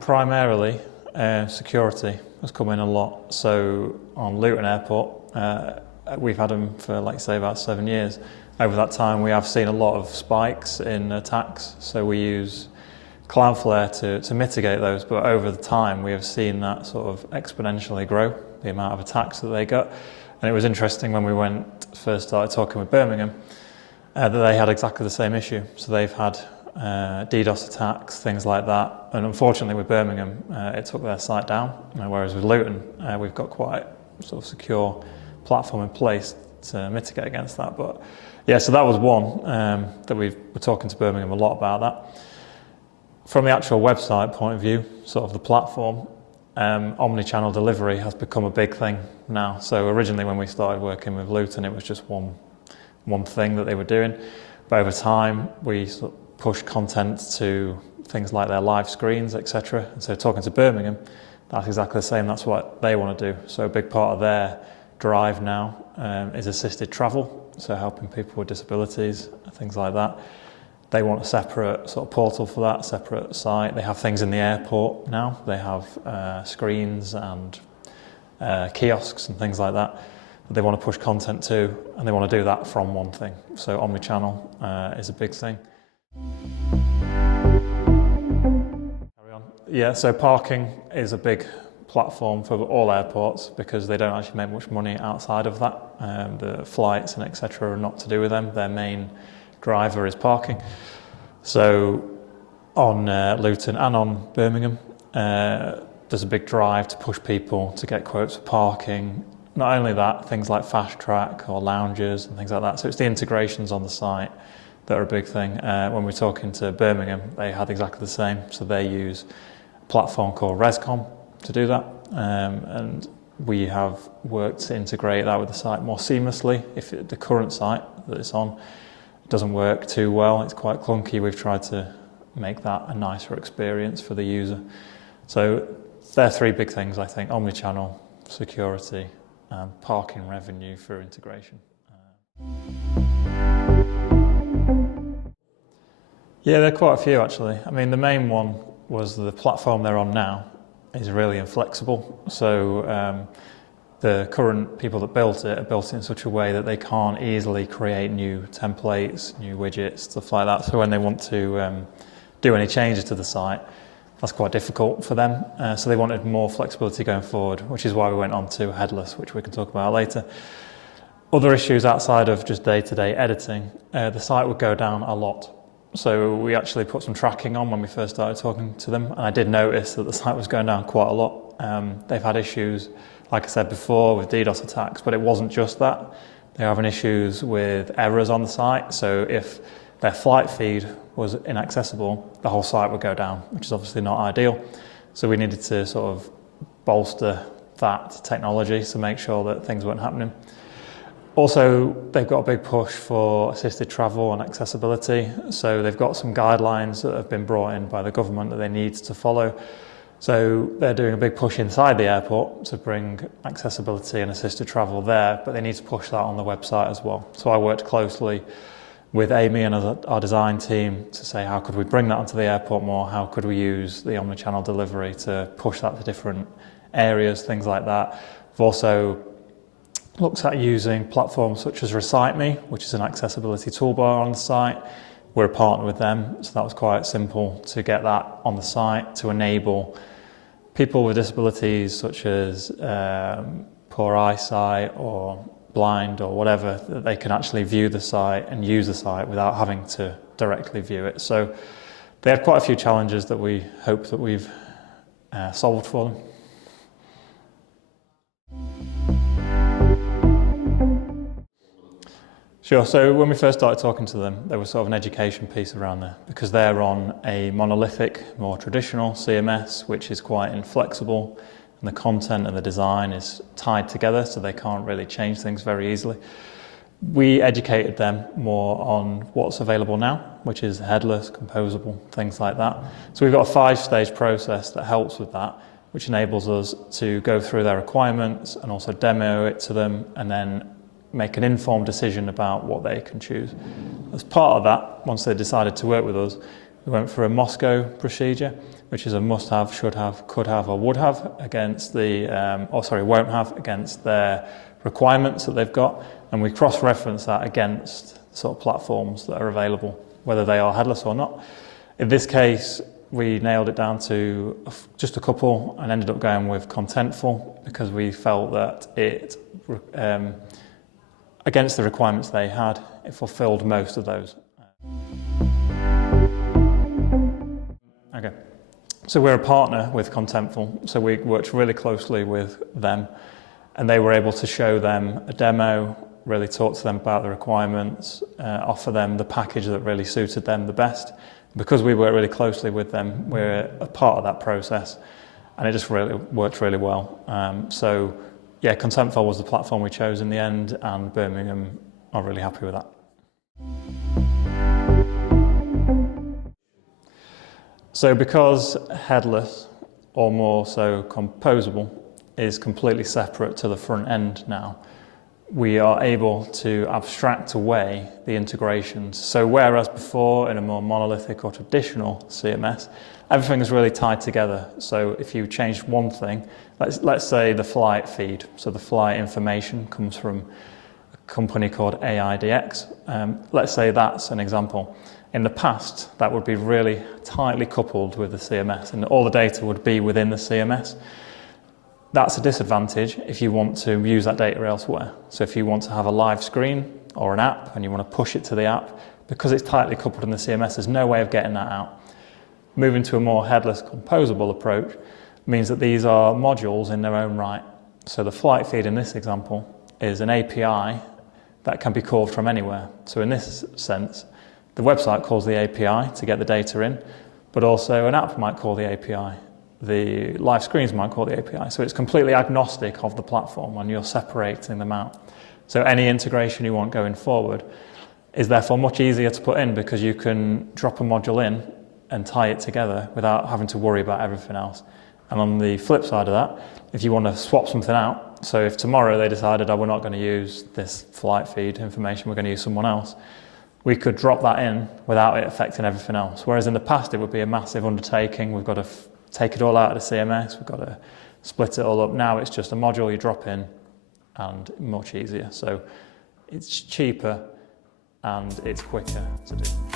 Primarily, security has come in a lot. So on Luton Airport, we've had them for, like say, about 7 years. Over that time, we have seen a lot of spikes in attacks. So we use Cloudflare to mitigate those. But over the time, we have seen that sort of exponentially grow, the amount of attacks that they got. And it was interesting when we first started talking with Birmingham, that they had exactly the same issue. So they've had DDoS attacks, things like that. And unfortunately with Birmingham, it took their site down, whereas with Luton, we've got quite sort of secure platform in place to mitigate against that. But yeah, so that was one that we're talking to Birmingham a lot about that. From the actual website point of view, sort of the platform, omni-channel delivery has become a big thing now. So originally when we started working with Luton, it was just one thing that they were doing. But over time, we sort of push content to things like their live screens, etc. And so talking to Birmingham, that's exactly the same. That's what they want to do. So a big part of their drive now is assisted travel, so helping people with disabilities, things like that. They want a separate sort of portal for that, separate site. They have things in the airport now. They have screens and kiosks and things like that they want to push content to, and they want to do that from one thing. So omni-channel is a big thing. Carry on. Yeah, so parking is a big platform for all airports because they don't actually make much money outside of that. The flights and etc. are not to do with them. Their main driver is parking. So on Luton and on Birmingham, there's a big drive to push people to get quotes for parking. Not only that, things like fast track or lounges and things like that. So it's the integrations on the site that are a big thing. When we're talking to Birmingham, they had exactly the same. So they use a platform called Rescom to do that. And we have worked to integrate that with the site more seamlessly. If the current site that it's on doesn't work too well, it's quite clunky, we've tried to make that a nicer experience for the user. So they're three big things, I think: omnichannel, security, and parking revenue through integration. Yeah, there are quite a few actually. I mean, the main one was the platform they're on now is really inflexible. So the current people that built it are built in such a way that they can't easily create new templates, new widgets, stuff like that. So when they want to do any changes to the site, that's quite difficult for them. So they wanted more flexibility going forward, which is why we went on to headless, which we can talk about later. Other issues outside of just day-to-day editing, the site would go down a lot. So we actually put some tracking on when we first started talking to them, and I did notice that the site was going down quite a lot. They've had issues, like I said before, with DDoS attacks, but it wasn't just that. They're having issues with errors on the site. So if their flight feed was inaccessible, the whole site would go down, which is obviously not ideal. So we needed to sort of bolster that technology to make sure that things weren't happening. Also, they've got a big push for assisted travel and accessibility. So they've got some guidelines that have been brought in by the government that they need to follow. So they're doing a big push inside the airport to bring accessibility and assisted travel there, but they need to push that on the website as well. So I worked closely with Amy and our design team to say, how could we bring that onto the airport more? How could we use the omnichannel delivery to push that to different areas, things like that. We've also looked at using platforms such as ReciteMe, which is an accessibility toolbar on the site. We're a partner with them, so that was quite simple to get that on the site to enable people with disabilities such as poor eyesight or blind or whatever, that they can actually view the site and use the site without having to directly view it. So they had quite a few challenges that we hope that we've solved for them. Sure, so when we first started talking to them, there was sort of an education piece around there because they're on a monolithic, more traditional CMS, which is quite inflexible, and the content and the design is tied together, so they can't really change things very easily. We educated them more on what's available now, which is headless, composable, things like that. So we've got a 5-stage process that helps with that, which enables us to go through their requirements and also demo it to them, and then make an informed decision about what they can choose. As part of that, once they decided to work with us, we went for a Moscow procedure, which is a must have, should have, could have, or would have against won't have against their requirements that they've got. And we cross-reference that against sort of platforms that are available, whether they are headless or not. In this case, we nailed it down to just a couple and ended up going with Contentful because we felt that it, against the requirements they had, it fulfilled most of those. Okay, so we're a partner with Contentful, so we worked really closely with them and they were able to show them a demo, really talk to them about the requirements, offer them the package that really suited them the best. Because we work really closely with them, we're a part of that process and it just really worked really well. So yeah, Contentful was the platform we chose in the end and Birmingham are really happy with that. So because headless, or more so composable, is completely separate to the front end now, we are able to abstract away the integrations. So whereas before in a more monolithic or traditional CMS, everything is really tied together. So if you changed one thing, let's say the flight feed, so the flight information comes from a company called AIDX. Let's say that's an example. In the past, that would be really tightly coupled with the CMS and all the data would be within the CMS. That's a disadvantage if you want to use that data elsewhere. So if you want to have a live screen or an app and you want to push it to the app, because it's tightly coupled in the CMS, there's no way of getting that out. Moving to a more headless composable approach means that these are modules in their own right. So the flight feed in this example is an API that can be called from anywhere. So in this sense, the website calls the API to get the data in, but also an app might call the API. The live screens might call the API. So it's completely agnostic of the platform when you're separating them out. So any integration you want going forward is therefore much easier to put in because you can drop a module in and tie it together without having to worry about everything else. And on the flip side of that, if you want to swap something out, so if tomorrow they decided, oh, we're not going to use this flight feed information, we're going to use someone else, we could drop that in without it affecting everything else. Whereas in the past, it would be a massive undertaking. We've got to take it all out of the CMS, we've got to split it all up. Now it's just a module you drop in and much easier. So it's cheaper and it's quicker to do.